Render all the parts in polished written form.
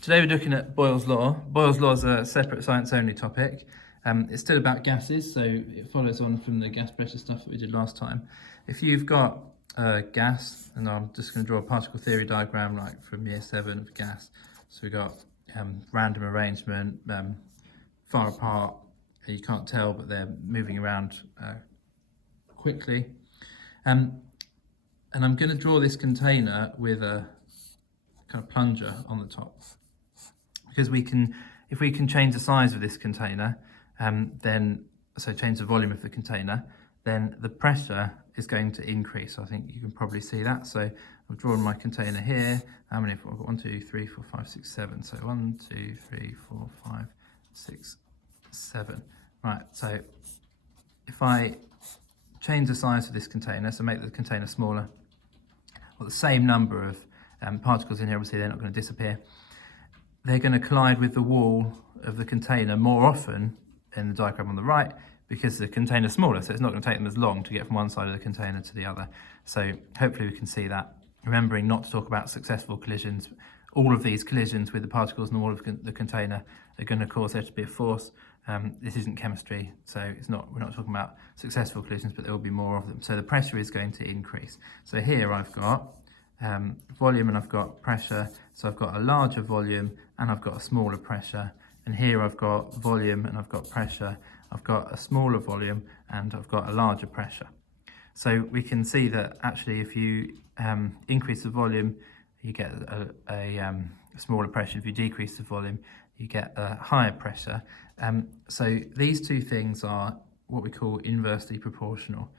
Today we're looking at Boyle's law. Boyle's law is a separate science-only topic. It's still about gases, so it follows on from the gas pressure stuff that we did last time. If you've got gas, and I'm just going to draw a particle theory diagram like from year 7 of gas. So we've got random arrangement, far apart, you can't tell, but they're moving around quickly. And I'm going to draw this container with a kind of plunger on the top. Because if we can change the size of this container, so change the volume of the container, then the pressure is going to increase. I think you can probably see that. So I've drawn my container here. How many? I've got 1, 2, 3, 4, 5, 6, 7. So 1, 2, 3, 4, 5, 6, 7. Right. So if I change the size of this container, so make the container smaller, well, the same number of particles in here, obviously they're not going to disappear. They're going to collide with the wall of the container more often in the diagram on the right because the container is smaller, so it's not going to take them as long to get from one side of the container to the other. So hopefully we can see that. Remembering not to talk about successful collisions. All of these collisions with the particles in the wall of the container are going to cause there to be a force. This isn't chemistry, so we're not talking about successful collisions, but there will be more of them. So the pressure is going to increase. So here I've got volume and I've got pressure. So I've got a larger volume and I've got a smaller pressure. And here I've got volume and I've got pressure. I've got a smaller volume and I've got a larger pressure. So we can see that actually if you increase the volume, you get a smaller pressure. If you decrease the volume, you get a higher pressure. So these two things are what we call inversely proportional.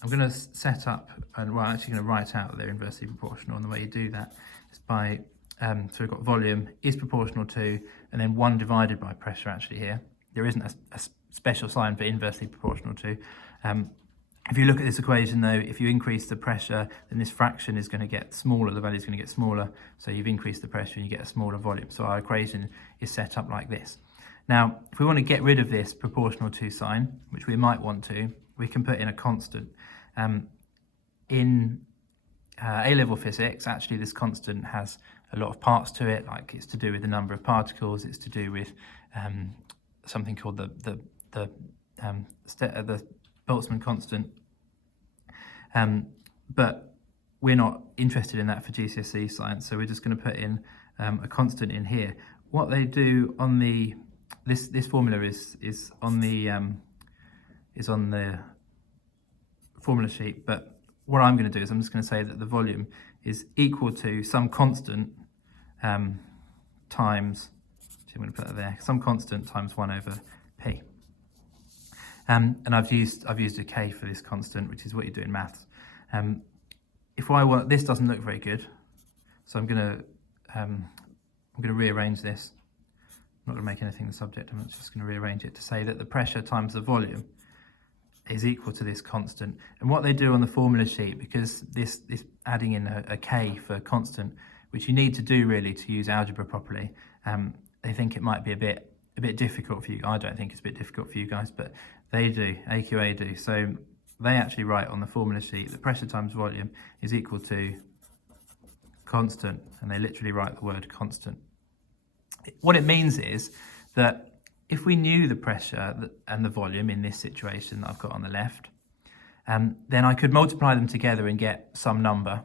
I'm going to set up, and we're actually going to write out that they're inversely proportional, and the way you do that is by, so we've got volume is proportional to, and then 1 divided by pressure actually here. There isn't a special sign for inversely proportional to. If you look at this equation though, if you increase the pressure, then this fraction is going to get smaller, the value is going to get smaller, so you've increased the pressure and you get a smaller volume. So our equation is set up like this. Now, if we want to get rid of this proportional to sign, which we might want to, we can put in a constant. In A-level physics, actually this constant has a lot of parts to it, like it's to do with the number of particles, it's to do with something called the Boltzmann constant. But we're not interested in that for GCSE science, so we're just going to put in a constant in here. What they do on the this formula is on the formula sheet, but what I'm going to do is I'm just going to say that the volume is equal to some constant times, so I'm going to put that there, some constant times 1 over p. And I've used a k for this constant, which is what you do in maths. If I want, this doesn't look very good, so I'm going to rearrange this. I'm not going to make anything the subject. I'm just going to rearrange it to say that the pressure times the volume is equal to this constant. And what they do on the formula sheet, because this adding in a k for constant, which you need to do really to use algebra properly, they think it might be a bit difficult for you. I don't think it's a bit difficult for you guys, but they do, AQA do. So they actually write on the formula sheet the pressure times volume is equal to constant, and they literally write the word constant. What it means is that if we knew the pressure and the volume in this situation that I've got on the left, then I could multiply them together and get some number.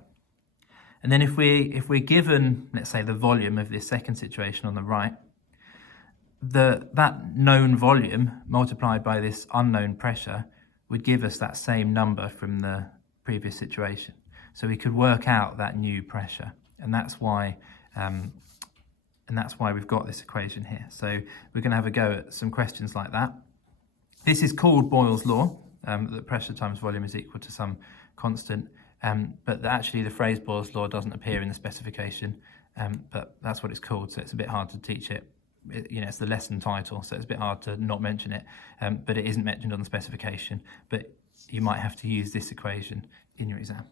And then if we're given, let's say, the volume of this second situation on the right, that known volume multiplied by this unknown pressure would give us that same number from the previous situation. So we could work out that new pressure, and that's why we've got this equation here. So we're going to have a go at some questions like that. This is called Boyle's law, that pressure times volume is equal to some constant, but actually the phrase Boyle's law doesn't appear in the specification, but that's what it's called, so it's a bit hard to teach it. It's the lesson title, so it's a bit hard to not mention it, but it isn't mentioned on the specification, but you might have to use this equation in your exam.